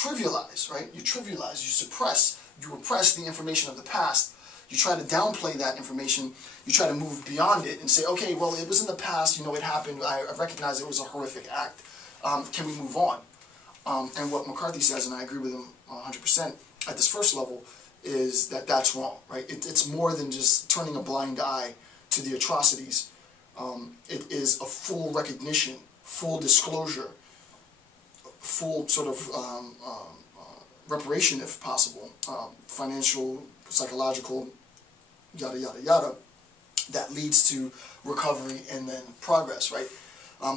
trivialize, right? You trivialize, you suppress, you repress the information of the past. You try to downplay that information. You try to move beyond it and say, okay, well, it was in the past, you know, it happened. I recognize it was a horrific act. Can we move on? And what McCarthy says, and I agree with him 100% at this first level, is that that's wrong, right? It's more than just turning a blind eye to the atrocities. It is a full recognition, full disclosure, full sort of reparation, if possible, financial, psychological, yada, yada, yada, that leads to recovery and then progress, right?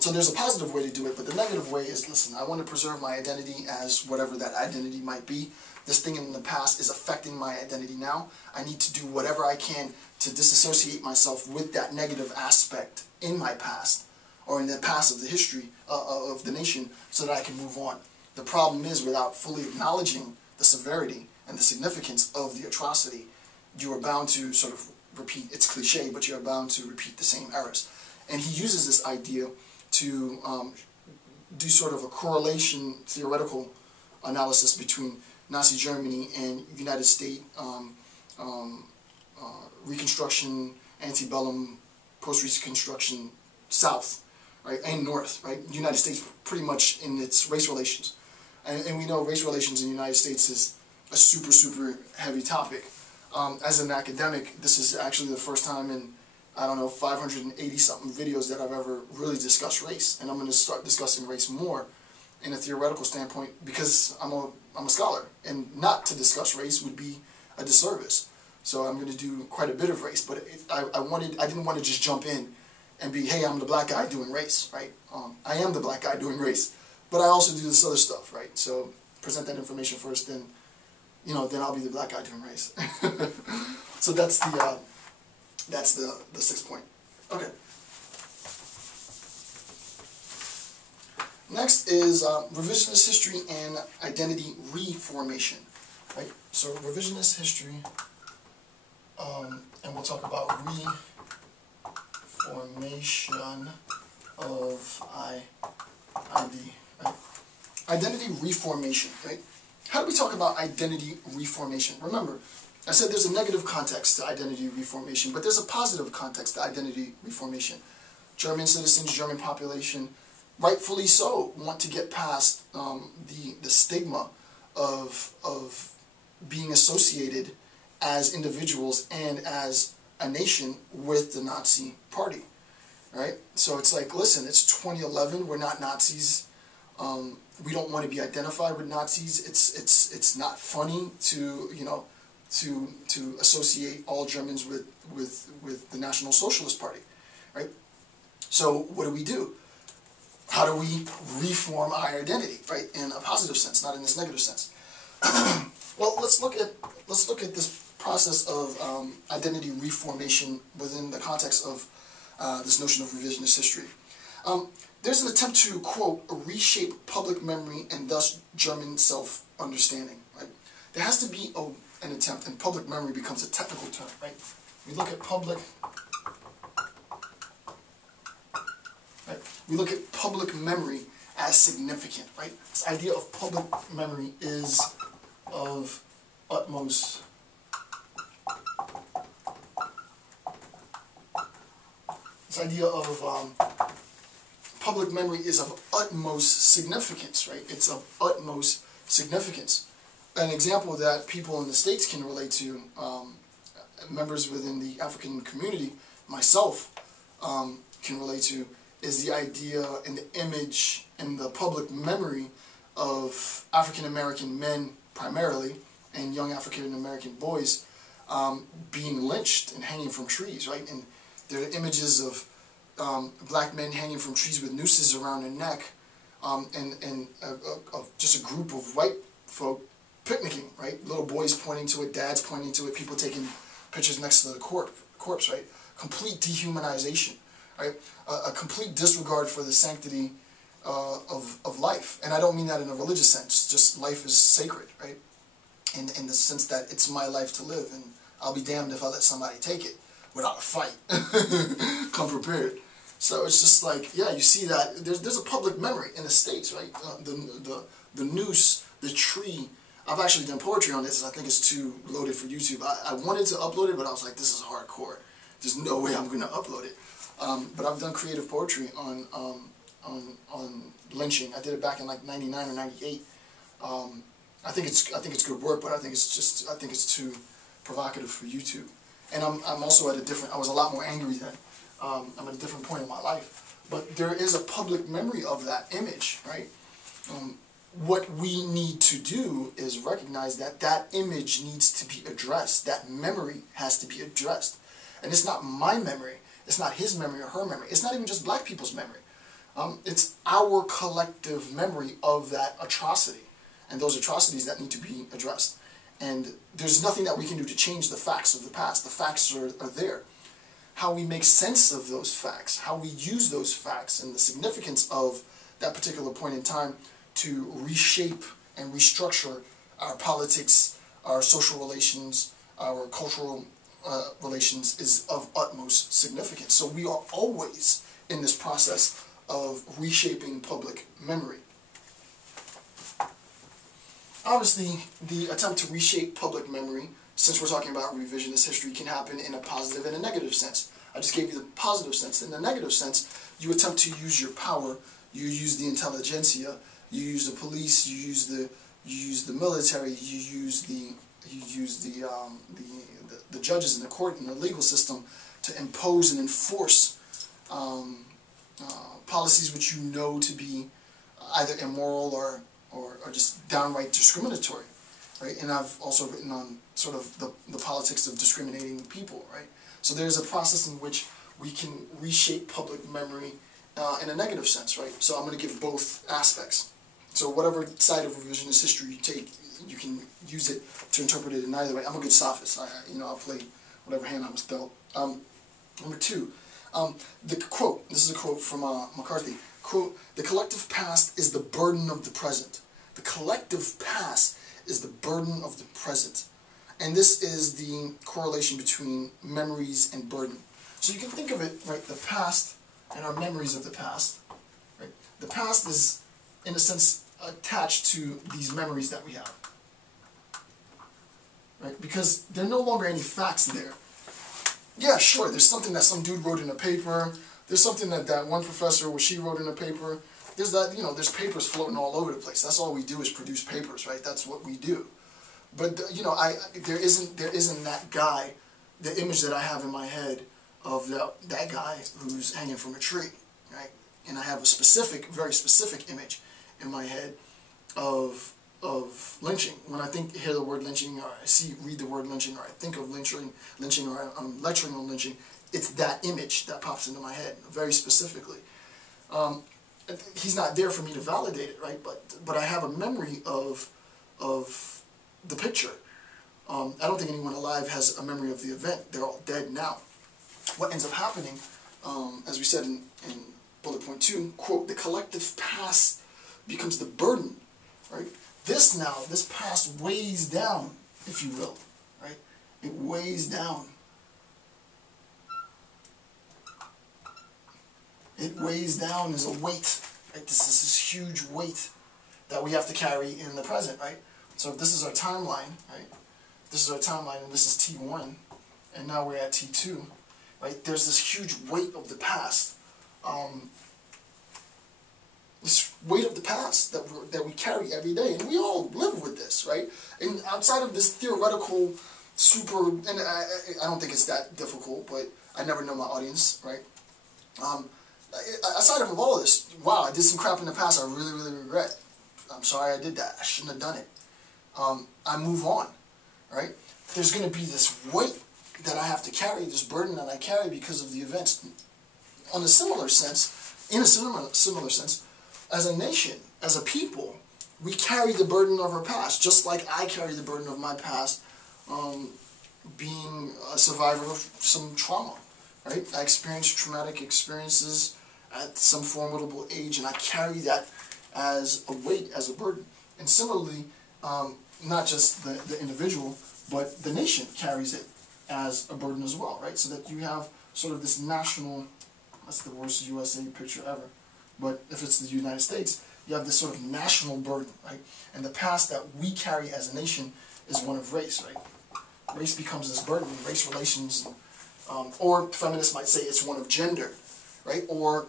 So there's a positive way to do it, but the negative way is, listen, I want to preserve my identity as whatever that identity might be. This thing in the past is affecting my identity now. I need to do whatever I can to disassociate myself with that negative aspect in my past, or in the past of the history of the nation, so that I can move on. The problem is, without fully acknowledging the severity and the significance of the atrocity, you are bound to sort of repeat, it's cliche, but you're bound to repeat the same errors. And he uses this idea to do sort of a correlation theoretical analysis between Nazi Germany and United States Reconstruction, antebellum, post-Reconstruction South, right, and North, right? United States pretty much in its race relations. And we know race relations in the United States is a super, super heavy topic. As an academic, this is actually the first time in, I don't know, 580-something videos that I've ever really discussed race. And I'm going to start discussing race more in a theoretical standpoint, because I'm a scholar, and not to discuss race would be a disservice. So I'm going to do quite a bit of race, but I didn't want to just jump in and be, hey, I'm the black guy doing race, right? I am the black guy doing race, but I also do this other stuff, right? So present that information first, then, you know, then I'll be the black guy doing race. So that's the 6th point. Okay. Next is revisionist history and identity reformation, right? So revisionist history, and we'll talk about reformation of ID, right? Identity reformation, right? How do we talk about identity reformation? Remember, I said there's a negative context to identity reformation, but there's a positive context to identity reformation. German citizens, German population, rightfully so, want to get past the stigma of being associated as individuals and as a nation with the Nazi Party, right? So it's like, listen, it's 2011, we're not Nazis. We don't want to be identified with Nazis. It's not funny to, you know, to associate all Germans with the National Socialist Party, right? So what do? How do we reform our identity, right? In a positive sense, not in this negative sense. Well, let's look at this process of identity reformation within the context of this notion of revisionist history. There's an attempt to, quote, reshape public memory and thus German self-understanding, right? There has to be an attempt, and public memory becomes a technical term, right? We look at public, right? We look at public memory as significant, right? This idea of public memory is of utmost public memory is of utmost significance, right? It's of utmost significance. An example that people in the States can relate to, members within the African community, myself, can relate to, is the idea and the image and the public memory of African American men primarily, and young African American boys being lynched and hanging from trees, right? And there are images of black men hanging from trees with nooses around their neck, and just a group of white folk picnicking, right? Little boys pointing to it, dads pointing to it, people taking pictures next to the corpse, right? Complete dehumanization, right? A complete disregard for the sanctity of life. And I don't mean that in a religious sense, just life is sacred, right? In the sense that it's my life to live, and I'll be damned if I let somebody take it without a fight. Come prepared. So it's just like, yeah, you see that there's a public memory in the States, right? The noose the tree. I've actually done poetry on this. I think it's too loaded for YouTube. I wanted to upload it, but I was like, this is hardcore. There's no way I'm going to upload it. But I've done creative poetry on lynching. I did it back in like '99 or '98. I think it's good work, but I think it's too provocative for YouTube. And I'm also at a different. I was a lot more angry then. I'm at a different point in my life. But there is a public memory of that image, right? What we need to do is recognize that that image needs to be addressed. That memory has to be addressed. And it's not my memory. It's not his memory or her memory. It's not even just black people's memory. It's our collective memory of that atrocity. And those atrocities that need to be addressed. And there's nothing that we can do to change the facts of the past. The facts are there. How we make sense of those facts, how we use those facts, and the significance of that particular point in time to reshape and restructure our politics, our social relations, our cultural relations is of utmost significance. So we are always in this process of reshaping public memory. Obviously, the attempt to reshape public memory, since we're talking about revisionist history, can happen in a positive and a negative sense. I just gave you the positive sense. In the negative sense, you attempt to use your power. You use the intelligentsia. You use the police. You use the military. You use the judges in the court and the legal system to impose and enforce policies which you know to be either immoral or just downright discriminatory, right? And I've also written on sort of the politics of discriminating people, right? So there's a process in which we can reshape public memory in a negative sense, right? So I'm going to give both aspects. So whatever side of revisionist history you take, you can use it to interpret it in either way. I'm a good sophist. I'll play whatever hand I was dealt. Number two, the quote. This is a quote from McCarthy. Quote, "The collective past is the burden of the present." The collective past is the burden of the present. And this is the correlation between memories and burden. So you can think of it, right, the past and our memories of the past. Right? The past is, in a sense, attached to these memories that we have. Right? Because there are no longer any facts there. Yeah, sure, there's something that some dude wrote in a paper. There's something that one professor or she wrote in a paper. There's that, there's papers floating all over the place. That's all we do is produce papers, right? That's what we do. But there isn't that guy, the image that I have in my head of that guy who's hanging from a tree, right? And I have a specific, very specific image in my head of lynching. When I hear the word lynching, or I read the word lynching, or I think of lynching, or I'm lecturing on lynching, it's that image that pops into my head very specifically. He's not there for me to validate it, right? But I have a memory of the picture. I don't think anyone alive has a memory of the event. They're all dead now. What ends up happening, as we said in bullet point 2, quote, "The collective past becomes the burden," right? This past weighs down, if you will, right? It weighs down. It weighs down as a weight, right? This is this huge weight that we have to carry in the present, right? So if this is our timeline, right? This is our timeline, and this is T1, and now we're at T2, right? There's this huge weight of the past. This weight of the past that we carry every day, and we all live with this, right? And outside of this theoretical and I don't think it's that difficult, but I never know my audience, right? Aside from all of this, wow, I did some crap in the past I really, really regret. I'm sorry I did that. I shouldn't have done it. I move on, right? There's going to be this weight that I have to carry, this burden that I carry because of the events. In a similar sense, as a nation, as a people, we carry the burden of our past, just like I carry the burden of my past, being a survivor of some trauma, right? I experienced traumatic experiences at some formidable age, and I carry that as a weight, as a burden. And similarly, not just the individual, but the nation carries it as a burden as well, right? So that you have sort of this national, that's the worst USA picture ever, but if it's the United States, You have this sort of national burden, right? And the past that we carry as a nation is one of race, right? Race becomes this burden, race relations, or feminists might say it's one of gender, right? Or